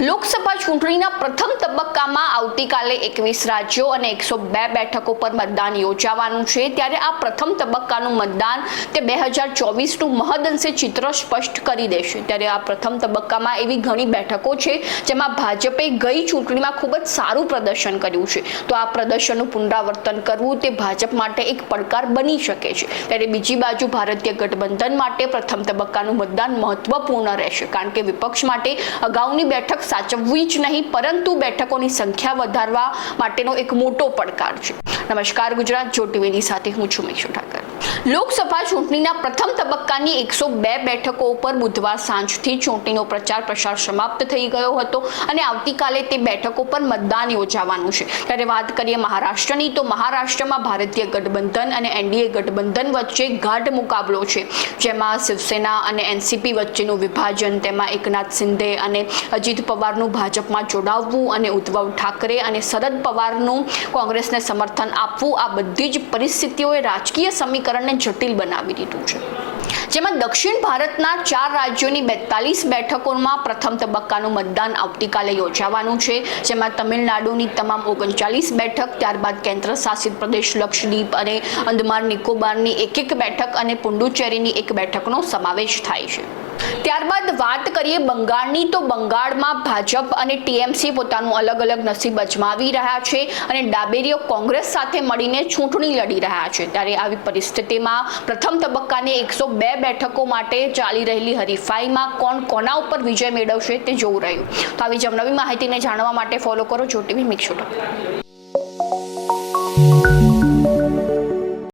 લોકસભા ચૂંટણીના પ્રથમ તબક્કામાં આવતીકાલે એકવીસ રાજ્યો અને એકસો બે બેઠકો પર મતદાન યોજાવાનું છે. ત્યારે આ પ્રથમ તબક્કાનું મતદાન તે બે હજાર ચોવીસનું મહદઅંશે ચિત્ર સ્પષ્ટ કરી દેશે. ત્યારે આ પ્રથમ તબક્કામાં એવી ઘણી બેઠકો છે જેમાં ભાજપે ગઈ ચૂંટણીમાં ખૂબ જ સારું પ્રદર્શન કર્યું છે. તો આ પ્રદર્શનનું પુનરાવર્તન કરવું તે ભાજપ માટે એક પડકાર બની શકે છે. ત્યારે બીજી બાજુ ભારતીય ગઠબંધન માટે પ્રથમ તબક્કાનું મતદાન મહત્વપૂર્ણ રહેશે. કારણ કે વિપક્ષ માટે અગાઉની બેઠક સાચવવી જ નહીં, પરંતુ બેઠકોની સંખ્યા વધારવા માટેનો એક મોટો પડકાર છે. નમસ્કાર, ગુજરાત જો સાથે હું છું મેક્ષુ ઠાકર. લોકસભા ચૂંટણીના પ્રથમ તબક્કાની એકસો બે બેઠકો ઉપર બુધવાર સાંજથી ચૂંટણીનો પ્રચાર પ્રસાર સમાપ્ત થઈ ગયો હતો અને આવતીકાલે તે બેઠકો પર મતદાન યોજાવાનું છે. ત્યારે વાત કરીએ મહારાષ્ટ્રની, તો મહારાષ્ટ્રમાં ભારતીય ગઠબંધન અને એનડીએ ગઠબંધન વચ્ચે ગાઢ મુકાબલો છે. જેમાં શિવસેના અને એનસીપી વચ્ચેનું વિભાજન, તેમાં એકનાથ શિંદે અને અજીત પવારનું ભાજપમાં જોડાવવું અને ઉદ્ધવ ઠાકરે અને શરદ પવારનું કોંગ્રેસને સમર્થન આપવું, આ બધી જ પરિસ્થિતિઓએ રાજકીય સમીકરણને જટિલ બનાવી દીધું છે. જેમાં દક્ષિણ ભારતના ચાર રાજ્યોની બેતાલીસ બેઠકોમાં પ્રથમ તબક્કાનું મતદાન આવતીકાલે યોજાવાનું છે. જેમાં તમિલનાડુની તમામ ઓગણચાલીસ બેઠક, ત્યારબાદ કેન્દ્ર શાસિત પ્રદેશ લક્ષદ્વીપ અને અંદમાન નિકોબારની એક એક બેઠક અને પુડુચેરીની એક બેઠકનો સમાવેશ થાય છે. ત્યારબાદ વાત કરીએ બંગાળની, તો બંગાળમાં ભાજપ અને ટીએમસી પોતાનું અલગ અલગ નસીબ અજમાવી રહ્યા છે અને ડાબેરીઓ કોંગ્રેસ સાથે મળીને ચૂંટણી લડી રહ્યા છે. ત્યારે આવી પરિસ્થિતિમાં પ્રથમ તબક્કાની એકસો બે બેઠકો માટે ચાલી રહેલી હરીફાઈમાં કોણ કોના ઉપર વિજય મેળવશે તે જોવું રહ્યું. તો આવી જ નવી માહિતીને જાણવા માટે ફોલો કરો, જો ટીવી મિક્સોટા